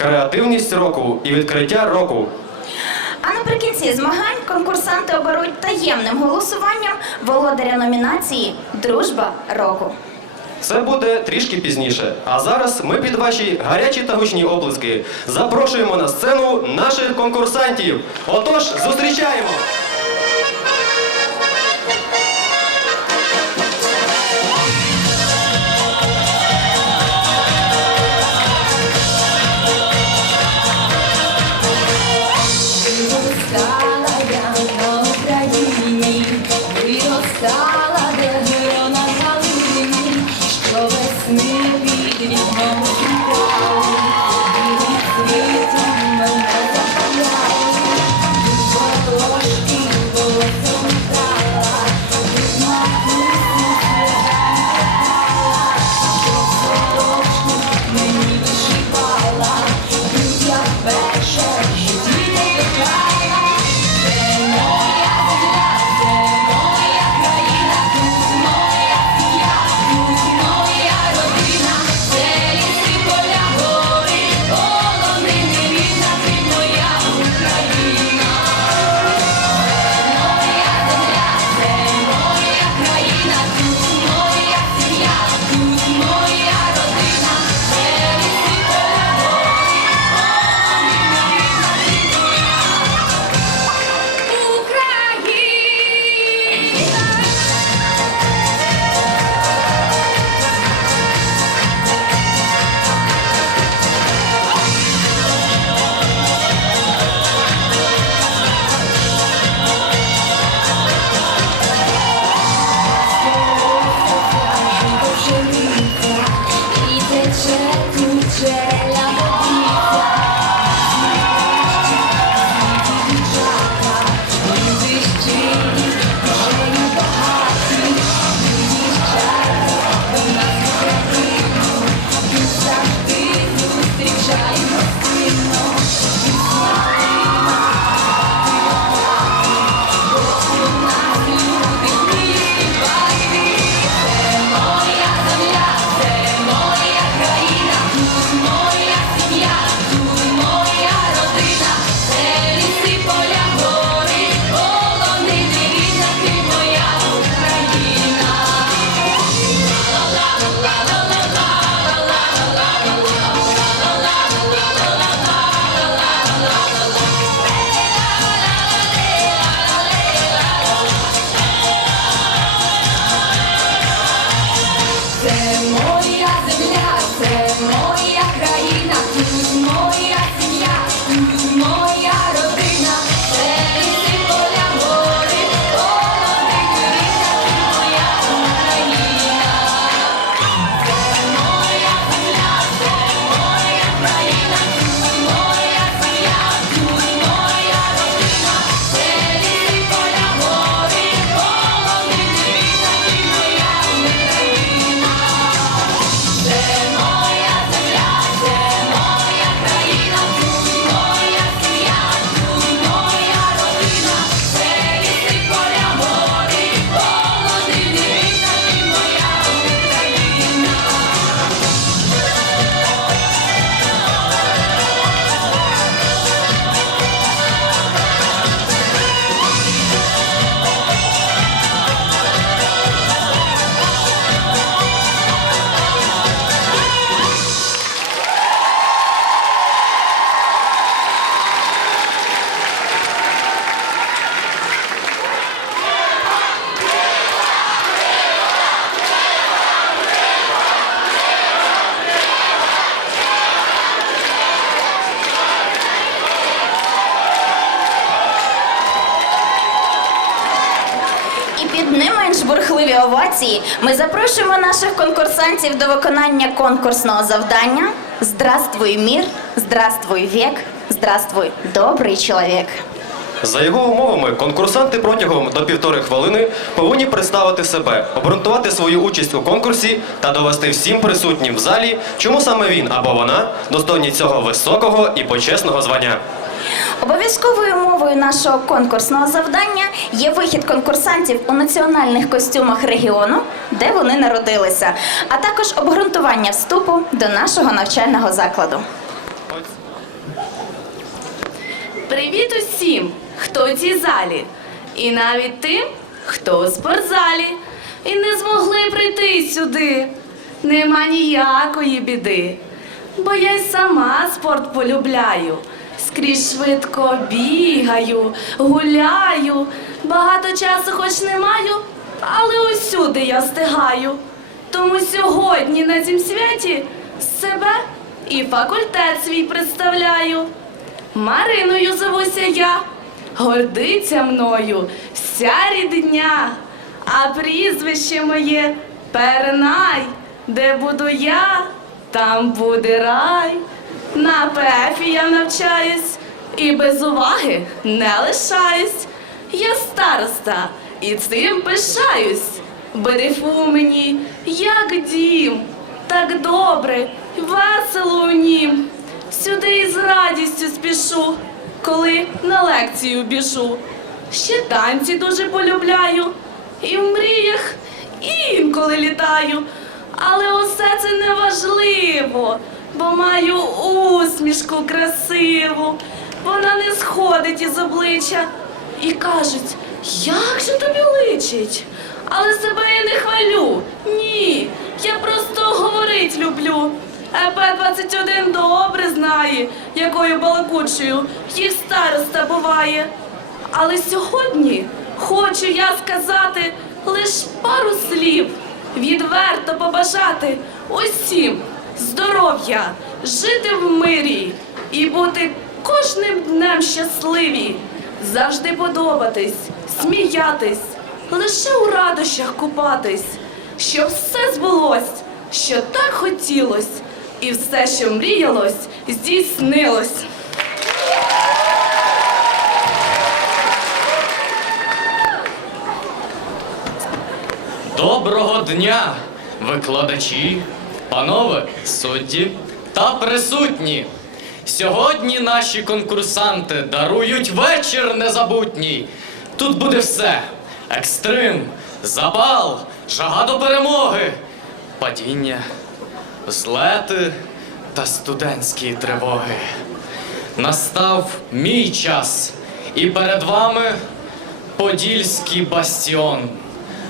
Креативність року і відкриття року. А наприкінці змагань конкурсанти оберуть таємним голосуванням володаря номінації Дружба року. Це буде трішки пізніше. А зараз ми під ваші гарячі та гучні облиски запрошуємо на сцену наших конкурсантів. Отож, зустрічаємо! đồ. журі. Ми запрошуємо наших конкурсантів до виконання конкурсного завдання. Здравствуй, мір, здравствуй, вік, здравствуй, добрий чоловік. За його умовами, конкурсанти протягом до півтори хвилини повинні представити себе, обґрунтувати свою участь у конкурсі та довести всім присутнім в залі, чому саме він або вона достойні цього високого і почесного звання. Обов'язковою мовою нашого конкурсного завдання є вихід конкурсантів у національних костюмах регіону, де вони народилися, а також обґрунтування вступу до нашого навчального закладу. Привіт усім, хто в цій залі, і навіть тим, хто у спортзалі, і не змогли прийти сюди. Нема ніякої біди, бо я й сама спорт полюбляю. Скрізь швидко бігаю, гуляю, багато часу хоч не маю, але усюди я встигаю. Тому сьогодні на цім святі себе і факультет свій представляю. Мариною зовуся я, гордиться мною вся рідня, а прізвище моє Пернай, де буду я, там буде рай. На пефі я навчаюсь і без уваги не лишаюсь. Я староста і цим пишаюсь. Берефу мені, як дім, так добре, весело у нім. Сюди із радістю спішу, коли на лекцію біжу. Ще танці дуже полюбляю, і в мріях інколи літаю. Але усе це не важливо, бо маю усмішку красиву. Вона не сходить із обличчя. І кажуть, як же тобі личить? Але себе я не хвалю. Ні, я просто говорить люблю. ЕП-21 добре знає, якою балакучою їх староста буває. Але сьогодні хочу я сказати лиш пару слів, відверто побажати усім здоров'я, жити в мирі і бути кожним днем щасливі, завжди подобатись, сміятись, лише у радощах купатись, щоб все збулось, що так хотілось, і все, що мріялось, здійснилось. Доброго дня, викладачі, панове судді та присутні. Сьогодні наші конкурсанти дарують вечір незабутній. Тут буде все: екстрим, запал, жага до перемоги, падіння, злети та студентські тривоги. Настав мій час, і перед вами Подільський бастіон.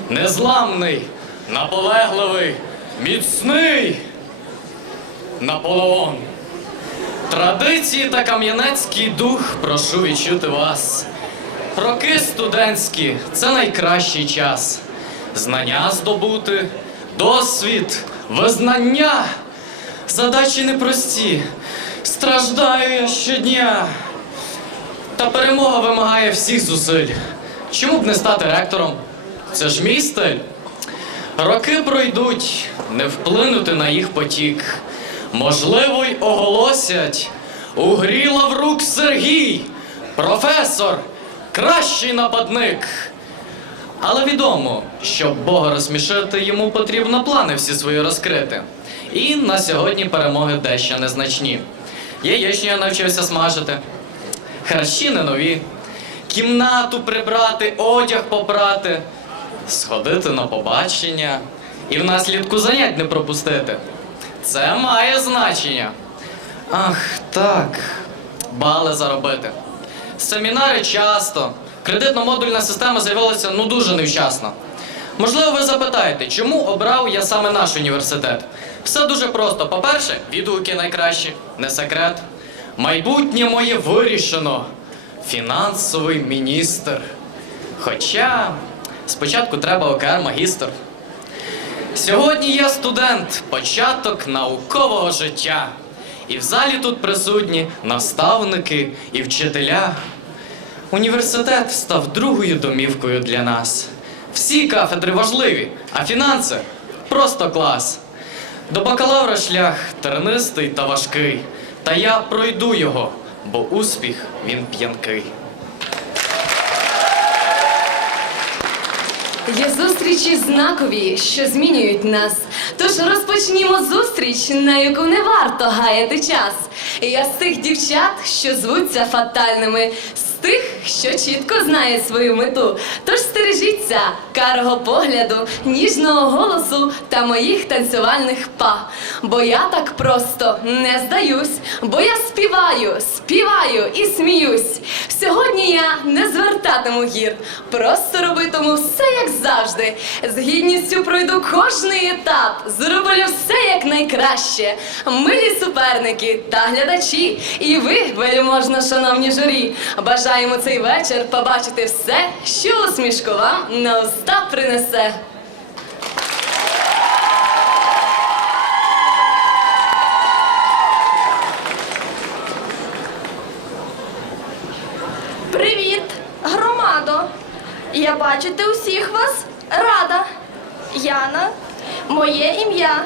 Незламний, наполегливий, міцний Наполеон. Традиції та кам'янецький дух прошу відчути вас. Роки студентські це найкращий час. Знання здобути, досвід, визнання. Задачі непрості. Страждаю я щодня. Та перемога вимагає всіх зусиль. Чому б не стати ректором? Це ж мій стиль. Роки пройдуть, не вплинути на їх потік. Можливо, й оголосять. У грі Лаврук Сергій, професор, кращий нападник. Але відомо, щоб Бога розсмішити, йому потрібно плани всі свої розкрити. І на сьогодні перемоги дещо незначні. Яєчню я навчився смажити, харчі не нові, кімнату прибрати, одяг попрати, сходити на побачення і внаслідку занять не пропустити. Це має значення. Ах, так, бали заробити. Семінари часто. Кредитно-модульна система з'явилася ну дуже невчасно. Можливо, ви запитаєте, чому обрав я саме наш університет? Все дуже просто. По-перше, відгуки найкращі, не секрет. Майбутнє моє вирішено. Фінансовий міністр. Хоча спочатку треба ОКР магістр. Сьогодні я студент, початок наукового життя. І в залі тут присутні наставники і вчителя. Університет став другою домівкою для нас. Всі кафедри важливі, а фінанси просто клас. До бакалавра шлях тернистий та важкий. Та я пройду його, бо успіх він п'янкий. Є зустрічі знакові, що змінюють нас. Тож розпочнімо зустріч, на яку не варто гаяти час. Я з тих дівчат, що звуться фатальними, тих, що чітко знає свою мету. Тож стережіться карого погляду, ніжного голосу та моїх танцювальних па. Бо я так просто не здаюсь, бо я співаю, співаю і сміюсь. Сьогодні я не звертатиму гір, просто робитиму все як завжди. З гідністю пройду кожний етап, зроблю все як найкраще. Милі суперники та глядачі, і ви, вельможно, шановні журі, бажаємо цей вечір побачити все, що усмішку вам на уста принесе. Привіт, громадо! Я бачити усіх вас рада. Яна, моє ім'я.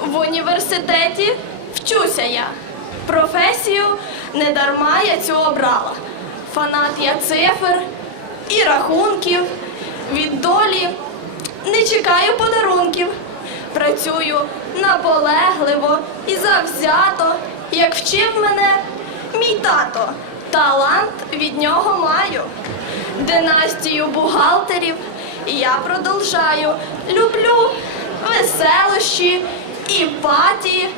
В університеті вчуся я. Професію не дарма я цю обрала. Фанат я цифр і рахунків. Від долі не чекаю подарунків. Працюю наполегливо і завзято, як вчив мене мій тато. Талант від нього маю. Династію бухгалтерів я продовжаю. Люблю веселощі і паті,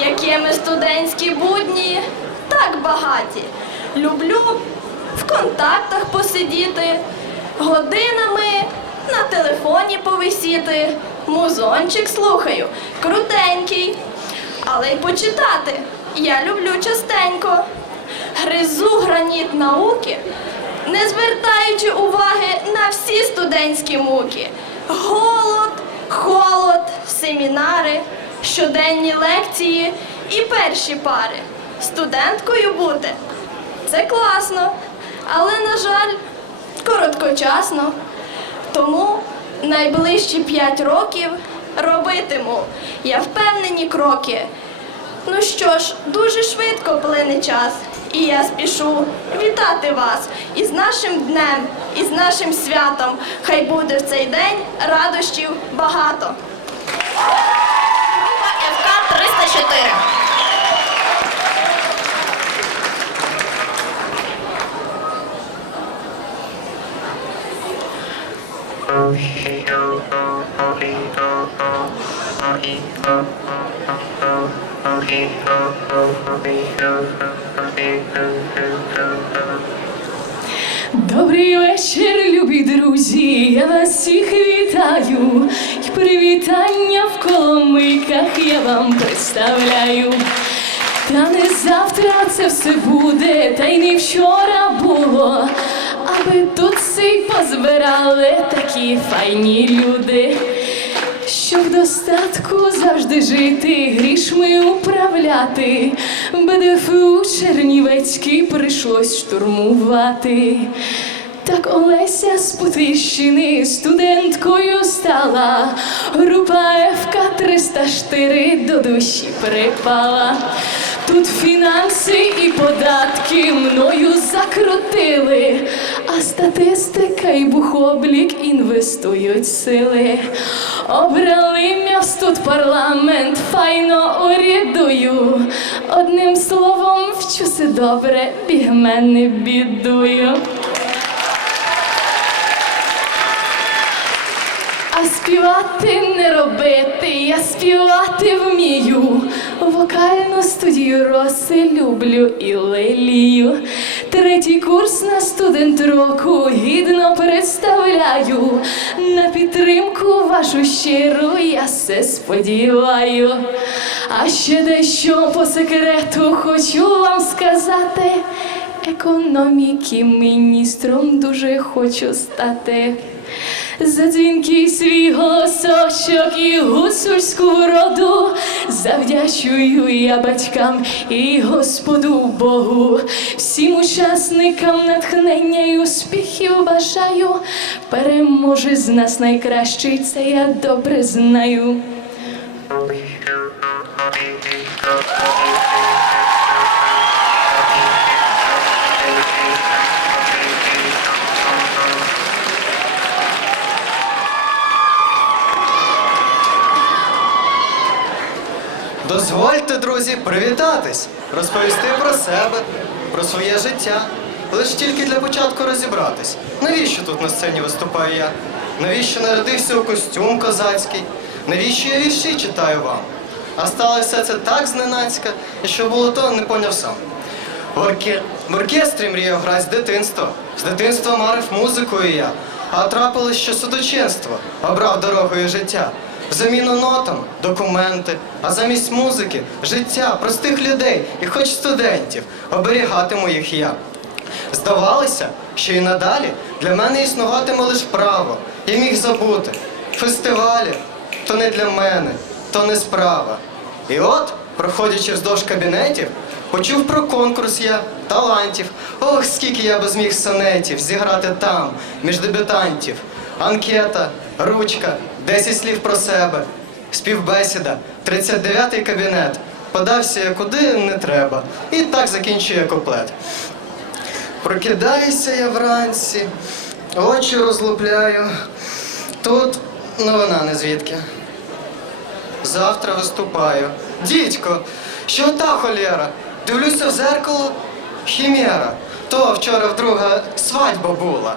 якими студентські будні так багаті. Люблю в контактах посидіти, годинами на телефоні повисіти, музончик слухаю, крутенький, але й почитати я люблю частенько. Гризу граніт науки, не звертаючи уваги на всі студентські муки. Голод, холод, семінари, щоденні лекції і перші пари. Студенткою бути це класно, але, на жаль, короткочасно. Тому найближчі п'ять років робитиму я впевнені кроки. Ну що ж, дуже швидко плине час, і я спішу вітати вас із нашим днем, із нашим святом. Хай буде в цей день радощів багато. Група ФК 304. Добрий вечір, любі друзі, я вас всіх вітаю. І привітання в коломийках я вам представляю. Та не завтра це все буде, та й не вчора було. Аби тут всі позбирали такі файні люди. Щоб в достатку завжди жити, грішми управляти, БДФУ Чернівецький прийшлось штурмувати. Так Олеся з Путищини студенткою стала, група ФК 304 до душі припала. Тут фінанси і податки мною закрутили, статистика і бухоблік інвестують сили. Обрали м'яв тут парламент, файно урядую. Одним словом, вчуся добре, бігмен бідую. А співати не робити, я співати вмію. Вокальну студію роси люблю і лелію. Третій курс на студент року гідно представляю. На підтримку вашу щиру я все сподіваю. А ще дещо по секрету хочу вам сказати. Економіки міністром дуже хочу стати. За дзвінкий свій голосочок і гусульську вроду завдячую я батькам і Господу Богу, всім учасникам натхнення і успіхів бажаю. Переможе з нас найкращий, це я добре знаю. Друзі, привітатись. розповісти про себе, про своє життя. Лише тільки для початку розібратись. Навіщо тут на сцені виступаю я? Навіщо народився у костюм козацький? Навіщо я вірші читаю вам? А стало все це так зненацька, що було то, не поняв сам. В, орке... в оркестрі мріяв грати з дитинства. З дитинства марив музикою я. А трапилось, що судочинство обрав дорогою життя. В заміну нотам документи, а замість музики життя простих людей і хоч студентів оберігатиму їх я. Здавалося, що і надалі для мене існуватиме лише право. Я міг забути. Фестивалі то не для мене, то не справа. І от, проходячи вздовж кабінетів, почув про конкурс я талантів. Ох, скільки я би зміг сонетів зіграти там, між дебютантів. Анкета, ручка, 10 слів про себе, співбесіда, 39-й кабінет. Подався я куди не треба. І так закінчує куплет. Прокидаюся я вранці, очі розлупляю. Тут новина не звідки. Завтра виступаю. Дідько, що та холєра? Дивлюся в зеркало, хімера. То вчора вдруга свадьба була.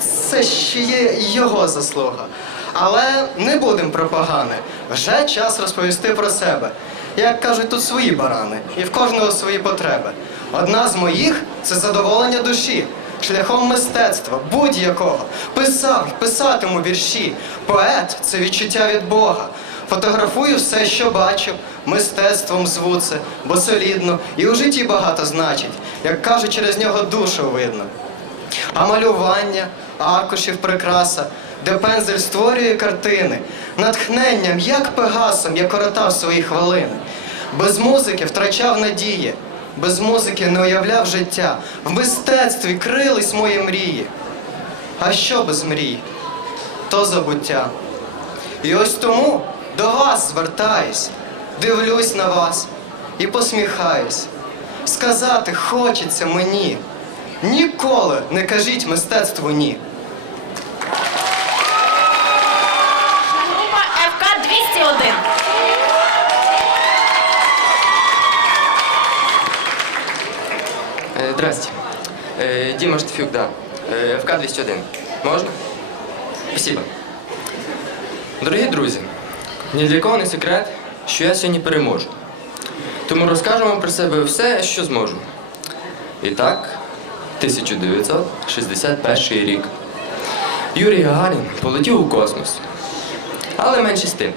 Це ще є його заслуга. Але не будемо про погане. Вже час розповісти про себе. Як кажуть, тут свої барани, і в кожного свої потреби. Одна з моїх це задоволення душі, шляхом мистецтва, будь-якого. Писав, писатиму вірші. Поет це відчуття від Бога. Фотографую все, що бачу, мистецтвом зву це, бо солідно і у житті багато значить, як кажуть, через нього душу видно. А малювання, аркушів прикраса, де пензель створює картини, натхненням, як пегасом, я коротав свої хвилини. Без музики втрачав надії, без музики не уявляв життя. В мистецтві крились мої мрії. А що без мрій? То забуття. І ось тому до вас звертаюсь, дивлюсь на вас і посміхаюсь. Сказати хочеться мені. Ніколи не кажіть мистецтву ні. Група ФК 201. Э, Здрасте. Э, Дима Штефюк, да. Э, ФК-201. Можна? Спасибо. Дорогі друзі, ні для кого не секрет, що я сьогодні переможу. Тому розкажу вам про себе все, що зможу. І так, 1961 рік. Юрій Гагарін полетів у космос. Але менше з тим.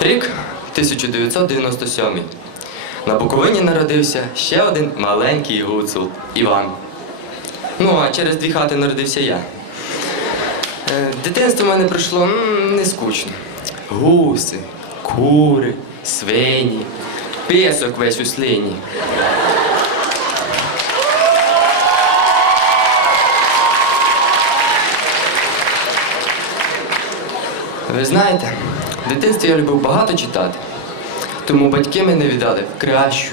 Рік 1997. На Буковині народився ще один маленький гуцул Іван. Ну, а через дві хати народився я. Е, Дитинство в мене пройшло не скучно. Гуси, кури, свині, песок весь у слині. Ви знаєте, в дитинстві я любив багато читати. Тому батьки мене віддали в кращу,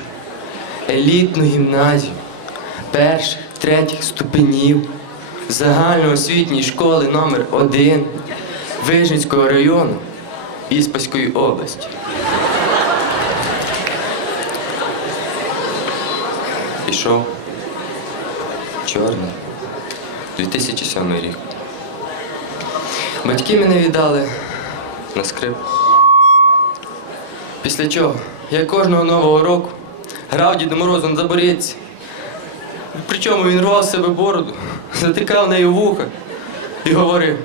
елітну гімназію, перших, третіх ступенів загальноосвітньої школи номер 1 Вижницького району Іспаської області. Пішов чорний 2007 рік. Батьки мене віддали на скрип. Після чого я кожного нового року грав Дідом Морозом за борєць. Причому він рвав себе бороду, затикав нею вуха і говорив.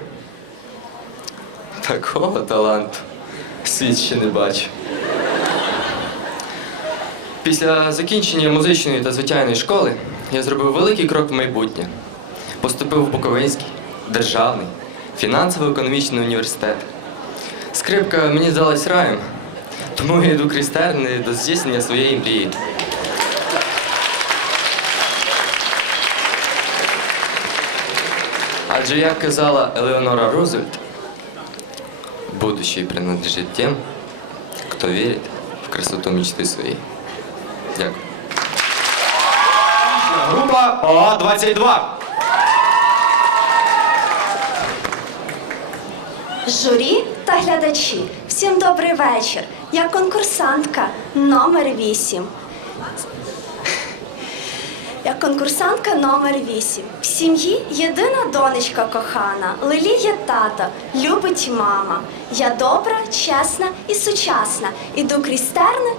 Такого таланту світ ще не бачив. Після закінчення музичної та звичайної школи я зробив великий крок в майбутнє. Поступив в Буковинський державний фінансово-економічний університет. Скрипка мені здалась раєм, тому я йду крізь терни до здійснення своєї мрії. Адже як казала Елеонора Рузвельт, будущее принадлежит тем, кто верит в красоту мечты своей. Дякую. Група ОА-22. Журі та глядачі, всім добрий вечір. Я конкурсантка номер 8. Я конкурсантка номер 8. В сім'ї єдина донечка кохана. Лилі є тато, любить мама. Я добра, чесна і сучасна. Іду крізь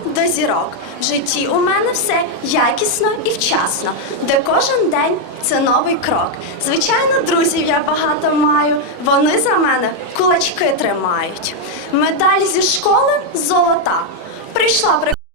до зірок. В житті у мене все якісно і вчасно, де кожен день це новий крок. Звичайно, друзів я багато маю. Вони за мене кулачки тримають. Медаль зі школи золота. Прийшла при